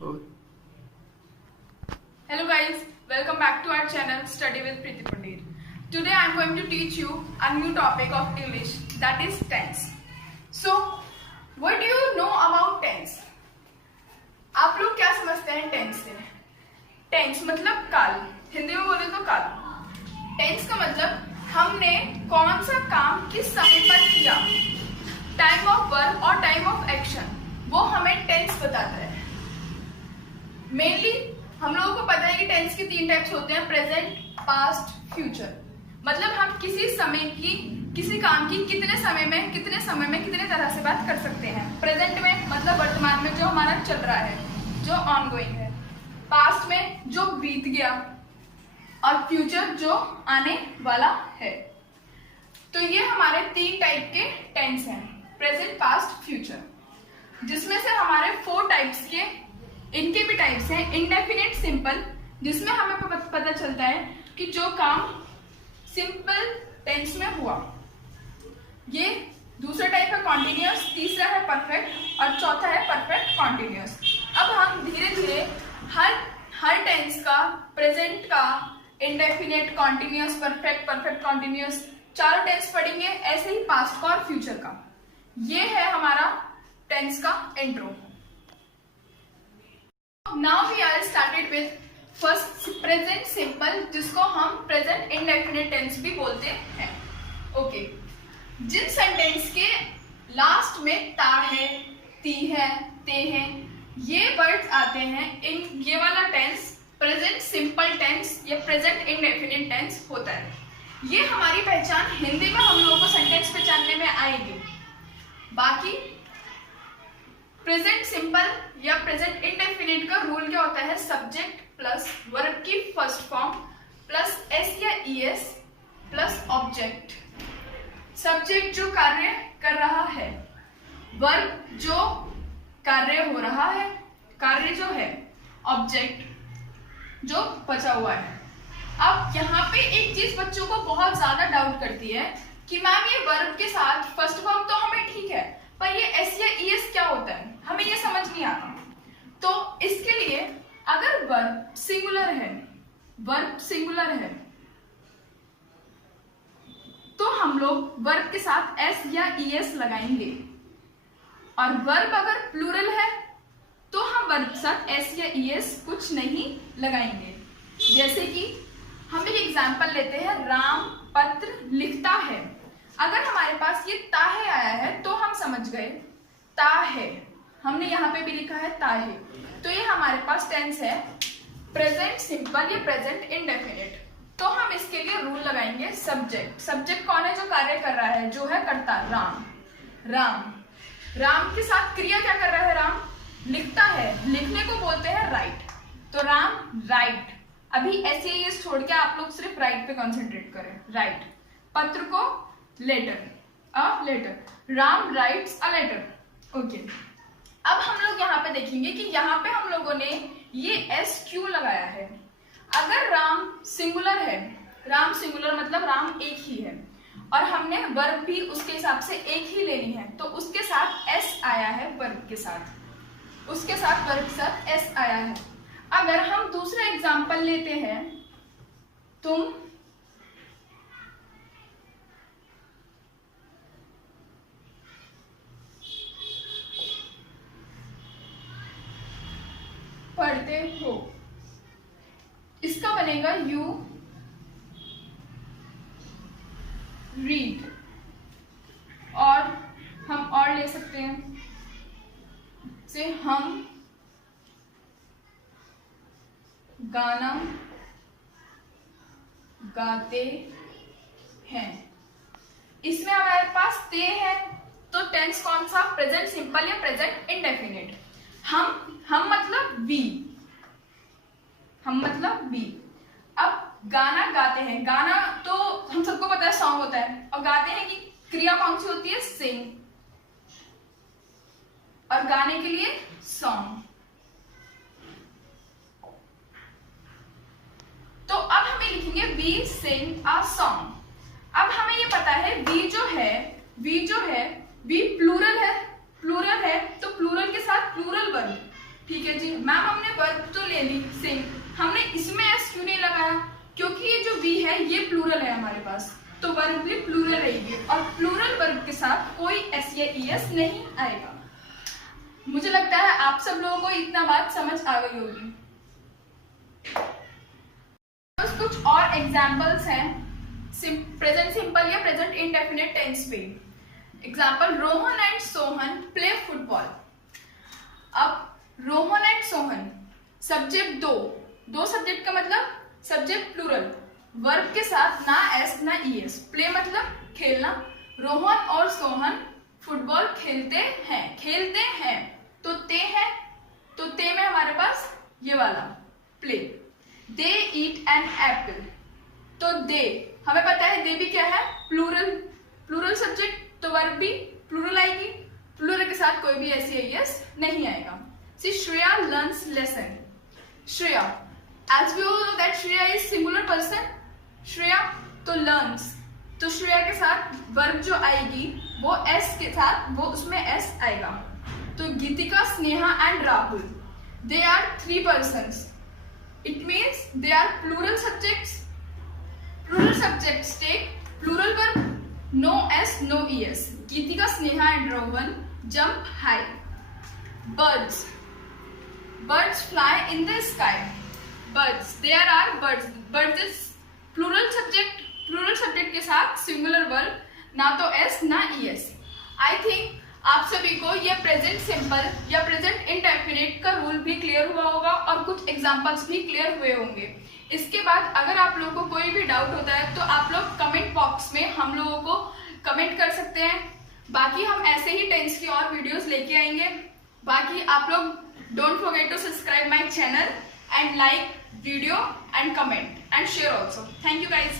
Hello guys, welcome back to our channel Study with Preeti Pandit. Today I am going to teach you a new topic of English, that is tense. So, what do you know about tense? आप लोग क्या समझते हैं tense से? Tense मतलब काल, हिंदी में बोले तो काल. टेंस का मतलब हमने कौन सा काम किस समय पर किया, टाइम ऑफ वर्क और टाइम ऑफ एक्शन, वो हमें टेंस बताता है. मेनली हम लोगों को पता है कि टेंस के 3 टाइप्स होते हैं, प्रेजेंट, पास्ट, फ्यूचर. मतलब हम किसी समय की, किसी काम की कितने समय में कितने तरह से बात कर सकते हैं. प्रेजेंट में मतलब वर्तमान में जो हमारा चल रहा है, जो ऑनगोइंग है. पास्ट में जो बीत गया, और फ्यूचर जो आने वाला है. तो ये हमारे 3 टाइप के टेंस हैं, प्रेजेंट, पास्ट, फ्यूचर. जिसमें से हमारे 4 टाइप्स के, इनके भी टाइप्स हैं. इंडेफिनिट सिंपल, जिसमें हमें पता चलता है कि जो काम सिंपल टेंस में हुआ. ये दूसरा टाइप है कॉन्टिन्यूअस, तीसरा है परफेक्ट और चौथा है परफेक्ट कॉन्टिन्यूअस. अब हम धीरे धीरे हर टेंस का, प्रेजेंट का, indefinite, continuous, perfect continuous, 4 tense पढ़ेंगे. ऐसे ही पास्ट का और फ्यूचर का. ये है हमारा टेंस का intro. Now we are started with first present simple, जिसको हम present indefinite tense भी बोलते हैं. ओके, जिन सेंटेंस के लास्ट में ता है, ती है, ते है, ये वर्ड्स आते हैं, इन ये वाला टेंस प्रेजेंट सिंपल टेंस या प्रेजेंट इंडेफिनिट टेंस होता है. ये हमारी पहचान हिंदी में हम लोगों को सेंटेंस पहचानने में आएगी. बाकी प्रेजेंट सिंपल या प्रेजेंट इंडेफिनिट का रूल क्या होता है, सब्जेक्ट प्लस वर्ब की फर्स्ट फॉर्म प्लस एस या ईएस प्लस ऑब्जेक्ट. सब्जेक्ट जो कार्य कर रहा है, वर्ब जो कार्य हो रहा है, कार्य जो है, ऑब्जेक्ट जो बचा हुआ है. अब यहाँ पे एक चीज बच्चों को बहुत ज्यादा डाउट करती है कि मैम ये वर्ब के साथ फर्स्ट फॉर्म तो हमें ठीक है, पर ये एस या ईएस क्या होता है, हमें ये समझ नहीं आता. तो इसके लिए अगर वर्ब सिंगुलर है, तो हम लोग वर्ब के साथ एस या ईएस लगाएंगे. और वर्ब अगर प्लूरल है तो हम वर्ब के साथ एस या ईएस कुछ नहीं लगाएंगे. जैसे कि हम एक एग्जाम्पल लेते हैं, राम पत्र लिखता है. अगर हमारे पास ये ताहे आया है तो हम समझ गए ताहे, हमने यहाँ पे भी लिखा है ताहे, तो ये हमारे पास टेंस है प्रेजेंट सिंपल या प्रेजेंट इंडेफिनिट. तो हम इसके लिए रूल लगाएंगे सब्जेक्ट. सब्जेक्ट कौन है, जो कार्य कर रहा है, जो है कर्ता, राम. राम के साथ क्रिया क्या कर रहा है, राम लिखता है, लिखने को बोलते हैं राइट. तो राम राइट. अभी ऐसे ही छोड़ के आप लोग सिर्फ राइट पे कॉन्सेंट्रेट करें, राइट. पत्र को letter, a letter, Ram writes a letter. Okay, अब हम लोग यहाँ पे देखेंगे कि यहाँ पे हम लोगों ने ये एस क्यों लगाया है. अगर राम सिंगुलर है, राम सिंगुलर मतलब राम एक ही है, और हमने वर्ब भी उसके हिसाब से एक ही लेनी है, तो उसके साथ एस आया है, वर्ब के साथ, उसके साथ वर्ब के साथ एस आया है. अगर हम दूसरा एग्जाम्पल लेते हैं, तुम पढ़ते हो, इसका बनेगा यू रीड. और हम और ले सकते हैं, से हम गाना गाते हैं. इसमें हमारे पास ते है, तो टेंस कौन सा, प्रेजेंट सिंपल या प्रेजेंट इंडेफिनिट. हम मतलब वी. अब गाना गाते हैं, गाना तो हम सबको पता है सॉन्ग होता है, और गाते हैं कि क्रिया कौन सी होती है, सिंग, और गाने के लिए सॉन्ग. तो अब हमें लिखेंगे वी सिंग अ सॉन्ग. अब हमें ये पता है वी जो है वी प्लूरल है, तो प्लूरल के साथ प्लूरल वर्ब, ठीक है जी मैम, हमने वर्ब तो ले ली सिंग, हमने इसमें एस क्यों नहीं लगाया? क्योंकि ये जो वी है ये प्लूरल है हमारे पास, तो वर्ब भी प्लूरल रहेगी और प्लूरल वर्ब के साथ कोई एस या ईएस नहीं आएगा। मुझे लगता है आप सब लोगों को इतना बात समझ आ गई होगी। बस कुछ और एग्जांपल्स हैं प्रेजेंट सिंपल या प्रेजेंट इंडेफिनिट टेंस में। Example, Rohan and Sohan play football. अब रोहन एंड सोहन, सब्जेक्ट दो सब्जेक्ट का मतलब सब्जेक्ट प्लूरल, वर्ब के साथ ना एस ना ईएस, प्ले मतलब खेलना। रोहन और सोहन फुटबॉल खेलते हैं तो ते है, तो ते में हमारे पास ये वाला play. They eat an apple, तो दे हमें पता है दे भी क्या है, प्लूरल सब्जेक्ट, तो वर्ब भी प्लूरल आएगी, प्लूरल के साथ कोई भी एस या ईएस नहीं आएगा। See Shreya learns lesson. Shreya, as we all know that Shreya is singular person, Shreya तो learns, तो श्रेया के साथ वर्ब जो आएगी वो एस के साथ, वो उसमें एस आएगा। तो Geetika, Sneha and Rahul, they are 3 persons, it means they are plural subjects take plural verb, no s no es। Geetika, Sneha and Rahul jump high। birds fly in the sky। birds, there are birds is plural subject के साथ singular verb, ना तो s ना es। I think आप सभी को ये present simple या प्रेजेंट इंडेफिनिट का रूल भी क्लियर हुआ होगा और कुछ एग्जांपल्स भी क्लियर हुए होंगे। इसके बाद अगर आप लोगों को कोई भी डाउट होता है तो आप लोग कमेंट बॉक्स में हम लोगों को कमेंट कर सकते हैं। बाकी हम ऐसे ही टेंस की और वीडियोस लेके आएंगे। बाकी आप लोग don't forget to subscribe my channel and like video and comment and share also. Thank you guys.